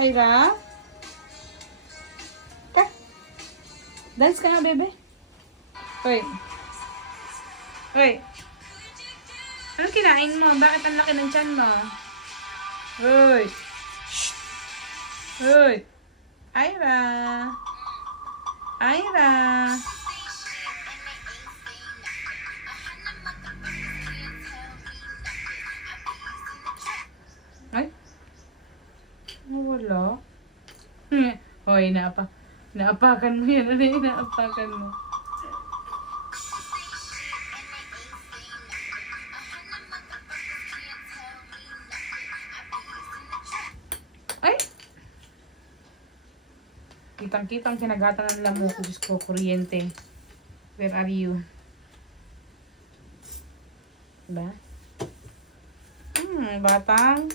Ira? Ta? Dance ka nga, bebe. Hoy. Hoy. Anong kinain mo? Bakit ang laki ng tiyan mo? Hoy. Shh. Hoy. Ira. Ira. Ay. Nawala. Hoy, naapakan mo yan. Ano yung naapakan mo? Ay! Kitang-kitang kinagatan ng lamok. Diyos ko, kuryente. Where are you? Diba? Batang.